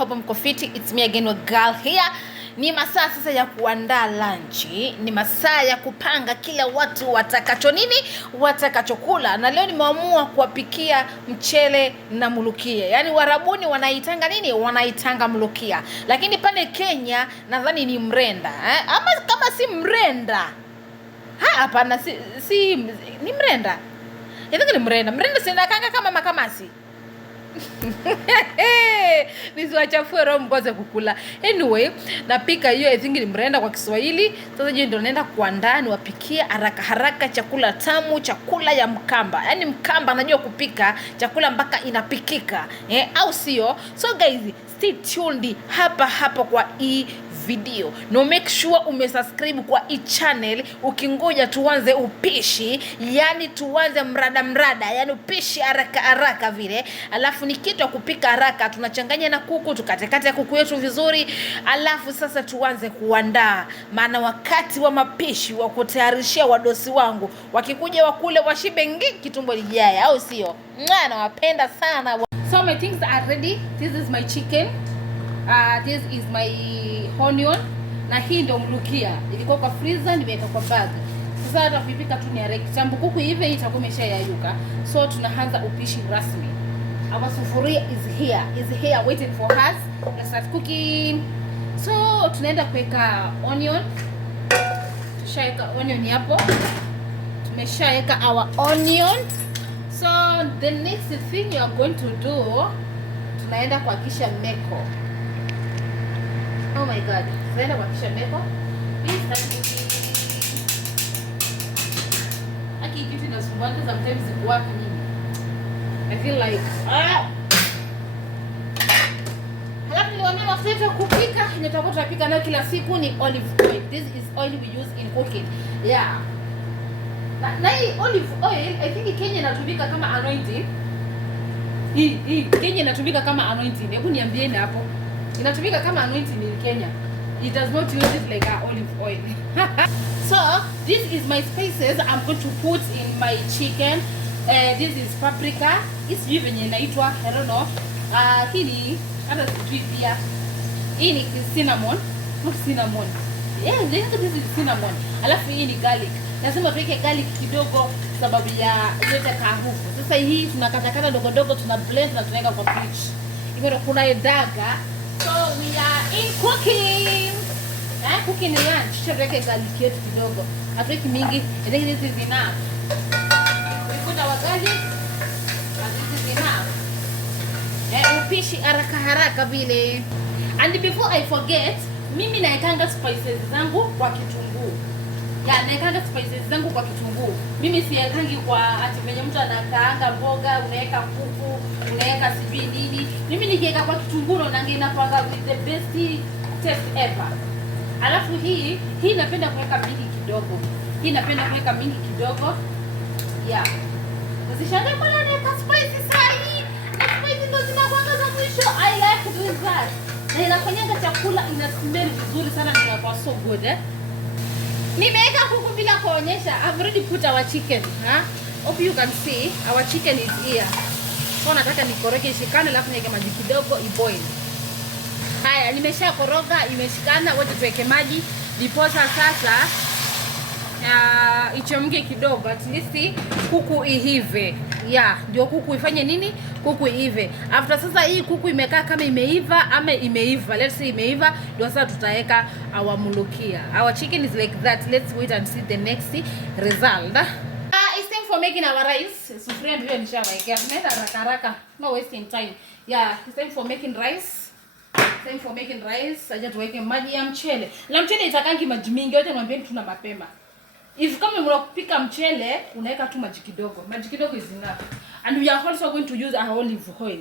hope mko fiti. It's me again, your girl here. Ni masaa sasa ya kuandaa lunch. Ni masaa ya kupanga kila watu watakacho nini, watakachokula. Na leo nimeamua kuwapikia mchele na mulukia. Yaani Warabuni wanaitanga nini? Wanaitanga mulukia. Lakini pale Kenya nadhani ni mrenda, Ama kama si mrenda. Hapana, si ni mrenda. Ni mrenda. Mrenda sinakanga kama makamasi. Nisiwachafue roho mkoze kukula. Anyway, napika hiyo, I think ni mrenda kwa Kiswahili. Sasa je, ndio naenda kuandaa niwapikie haraka haraka chakula tamu, chakula ya Mkamba. Yaani Mkamba anajua kupika chakula mpaka inapikika. Au sio? So guys, stay tuned hapa kwa video. No, make sure umesubscribe kwa hii channel ukingoja tuanze upishi, yani tuanze mrada, yani upishi haraka vile. Alafu ni kitu ya kupika haraka, tunachanganya na kuku, tukatekate kuku yetu vizuri. Alafu sasa tuanze kuandaa, maana wakati wa mapishi wa kutayarishia wadosi wangu wakikuja wakule washibe ngiki tumbo lijaye, au sio? Nawapenda sana. So my things are ready. This is my chicken. This is my onion, na hii ndio mlukia. Ilikuwa kwa freezer, nimeweka kwa bag. Sasa hata kupika tu ni haraka. Chambu kuku hivi itakuwa imeshayayuka. So tunaanza upishi rasmi. Our sufuria is here waiting for us. Let's start cooking. So tunaenda kuweka onion. Tushaweka onion hapo. Tumeshaweka our onion. So the next thing you are going to do, tunaenda kuhakisha meko. Oh my god. Tunaenda kuhakisha meko. Aki kitu inasumbua sometimes ikuwaka nini. I feel like halafu niwaambia mafuta kupika nitakuwa tunapika nayo kila siku ni olive oil. This is oil we use in cooking. Yeah. Na hii olive oil I think Kenya inatumika kama anointing. Hii Kenya inatumika kama anointing. Hebu niambieni hapo. Inatumika kama anointing in Kenya. It does not use it like olive oil. So this is my spices I'm going to put in my chicken. This is paprika. Hii venye inaitwa, I don't know. Hii hata sijui pia. Hii ni cinnamon. Not cinnamon. Yeah, this is cinnamon. Alafu hii ni garlic. Lazima tuweke garlic kidogo sababu ya yote harufu. Sasa hii tunakatakata dogo tuna blend na tunaweka kwa fridge. Hivyo kuna daga. So we are in cooking. Cooking lunch. Tuweke garlic yetu kidogo. Hatuweki mingi. I think this is enough. We put our garlic and this is enough. Upishi haraka vile. And before I forget, mimi naekanga spices zangu kwa kitunguu. Naekanga spices zangu kwa kitunguu. Mimi siekangi kwa ati venye mtu anakaanga mboga, unaweka kuku, unaweka sijui nini. Mimi nikiweka kwa kitunguu na inapanga with the best taste ever. Alafu hii napenda kuweka mingi kidogo. Yeah. Usishangae kwa nini naweka spices sahi. Na spices ndo zinakuanga za mwisho. I like doing that. Na inafanyanga chakula ina smell vizuri sana na inakuwa so good, Nimeweka kuku bila kuonyesha. I've already put our chicken, Hope you can see our chicken is here. So nataka nikoroge ishikane alafu niweke maji kidogo iboil. Haya, nimesha koroga imeshikana, wote tuweke maji diposa sasa ichemke kidogo, at least kuku iive. Ndio kuku ifanye nini? Kuku iive. After sasa hii kuku imekaa kama imeiva ama imeiva. Let's say imeiva, ndio sasa tutaweka our mulukia. Our chicken is like that. Let's wait and see the next result. It's time for making our rice. Sufuria ndio nishaweka. Tunaenda haraka. No wasting time. It's time for making rice. Acha tuweke maji ya mchele. Na mchele itakangi maji mingi. Wote niwaambieni tuna mapema. If kama mnapika mchele, unaweka tu maji kidogo. Maji kidogo is enough. And we are also going to use our olive oil.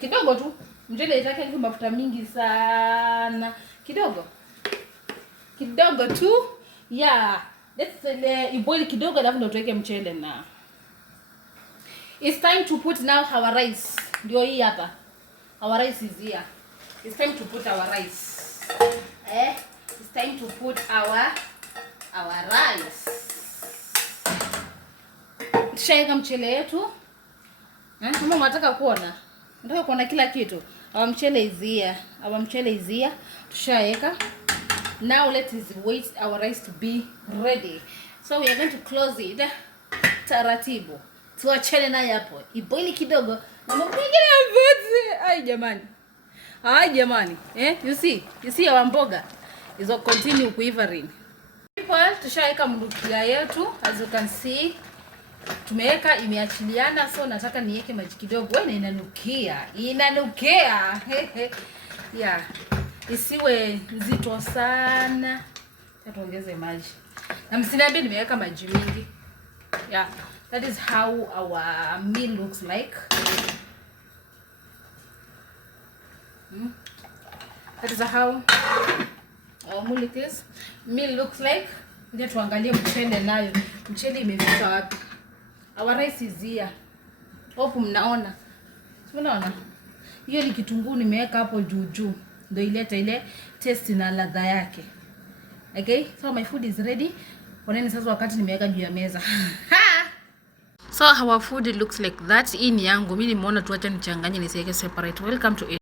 Kidogo tu. Mchele itaki mafuta mingi sana. Kidogo tu. Let's iboil kidogo alafu ndio tuweke mchele na. It's time to put now our rice. Ndio hii hapa. Our rice is here. It's time to put our rice. It's time to put our rice. Tushaweka mchele yetu. Kama unataka kuona kila kitu. Our mchele is here. Tushaeka. Now let us wait our rice to be ready. So we are going to close it taratibu. Tuachane naye hapo. Iboili kidogo. Na mpigile mvuzi. Ai jamani. You see our mboga is continue quivering. People, tushaeka mrukia yetu. As you can see, tumeweka imeachiliana, so nataka niweke maji kidogo. Wewe inanukia. Yeah. Isiwe nzito sana. Tuongeze maji. Na msiniambie nimeweka maji mingi. Yeah, that is how our meal looks like. That is how our meal looks like. Ndio tuangalie mchele nayo. Mchele imefika wapi? Our rice is here. Hope mnaona. Unaona? Hiyo ni kitunguu nimeweka hapo juu. Ndio ileta ile taste na ladha yake. Okay? So my food is ready. Oneni sasa wakati nimeweka juu ya meza. So our food looks like that. Hii ni yangu. Mimi nimeona tuacha nichanganye nisiweke separate. Welcome to